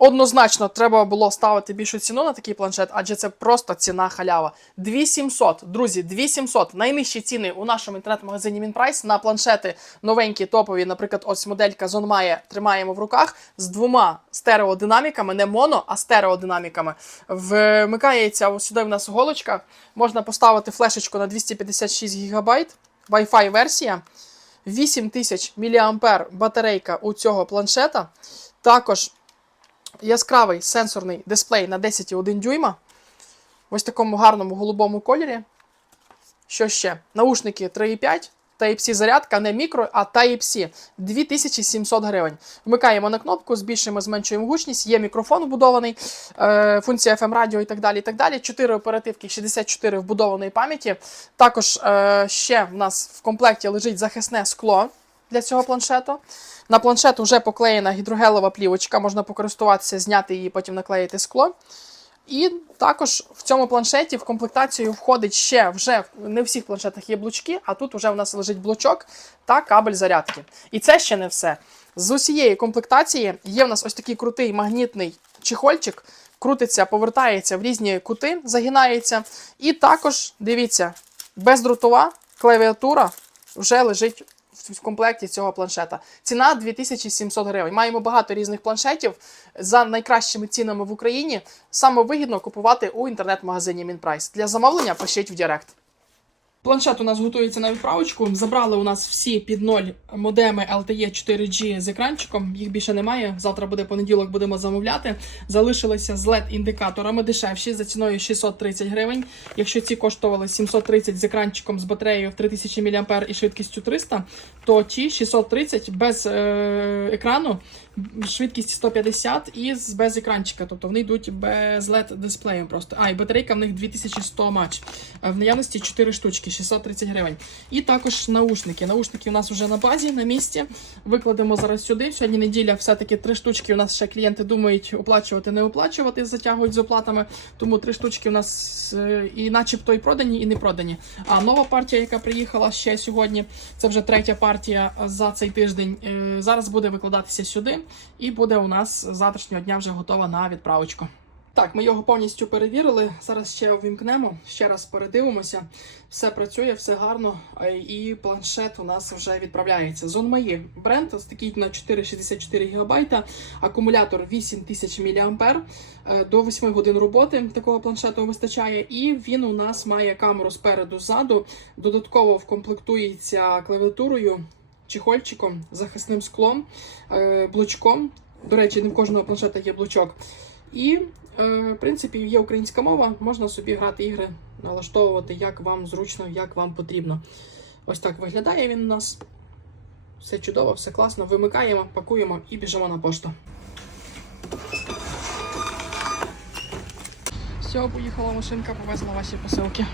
Однозначно, треба було ставити більшу ціну на такий планшет, адже це просто ціна халява. 2700, друзі, 2700. Найнижчі ціни у нашому інтернет-магазині Мінпрайс на планшети новенькі, топові. Наприклад, ось моделька Zonmaya тримаємо в руках з двома стереодинаміками, не моно, а стереодинаміками. Вмикається сюди в нас голочка. Можна поставити флешечку на 256 ГБ, Wi-Fi версія. 8000 мА батарейка у цього планшета. Також яскравий сенсорний дисплей на 10,1 дюйма. В ось такому гарному голубому кольорі. Що ще? Наушники 3,5. Type-C зарядка, не мікро, а Type-C. 2700 гривень. Вмикаємо на кнопку, збільшуємо, зменшуємо гучність, є мікрофон вбудований, е, функція FM радіо і так далі. і так далі. 4 оперативки, 64 вбудованої пам'яті. Також е, ще в нас в комплекті лежить захисне скло для цього планшету. На планшет вже поклеєна гідрогелова плівочка, можна покористуватися, зняти її, потім наклеїти скло. І також в цьому планшеті в комплектацію входить ще вже не в всіх планшетах є блочки, а тут вже у нас лежить блочок та кабель зарядки. І це ще не все. З усієї комплектації є в нас ось такий крутий магнітний чехольчик, крутиться, повертається в різні кути, загинається. І також, дивіться, бездротова клавіатура вже лежить в комплекті цього планшета. Ціна 2700 гривень. Маємо багато різних планшетів за найкращими цінами в Україні. Саме вигідно купувати у інтернет-магазині Мінпрайс. Для замовлення пишіть в Директ. Планшет у нас готується на відправочку. Забрали у нас всі під ноль модеми LTE 4G з екранчиком. Їх більше немає. Завтра буде понеділок, будемо замовляти. Залишилися з LED-індикаторами дешевші за ціною 630 гривень. Якщо ці коштували 730 з екранчиком з батареєю в 3000 мАh і швидкістю 300, то ті 630 без е- екрану, швидкість 150 і без екранчика. Тобто вони йдуть без LED дисплею просто. А, і батарейка в них 2100 мач. Е, В наявності 4 штучки, 630 гривень. І також наушники. Наушники у нас вже на базі, на місці. Викладемо зараз сюди. Сьогодні неділя, все-таки три штучки. У нас ще клієнти думають оплачувати, не оплачувати, затягують з оплатами. Тому три штучки у нас е, і начебто і продані, і не продані. А нова партія, яка приїхала ще сьогодні, це вже третя партія за цей тиждень. е, Зараз буде викладатися сюди, і буде у нас завтрашнього дня вже готова на відправочку. Так, ми його повністю перевірили. Зараз ще увімкнемо, ще раз передивимося. Все працює, все гарно. І планшет у нас вже відправляється. ZonMai бренд, ось такий на 464 ГБ, акумулятор 8000 мА. Е, До 8 годин роботи такого планшету вистачає. І він у нас має камеру спереду ззаду. Додатково вкомплектується клавіатурою, чехольчиком, захисним склом, е, блочком. До речі, не в кожного планшета є блочок. І, е, в принципі, є українська мова, можна собі грати ігри, налаштовувати, як вам зручно, як вам потрібно. Ось так виглядає він у нас. Все чудово, все класно. Вимикаємо, пакуємо і біжимо на пошту. Все, поїхала машинка, повезла ваші посилки.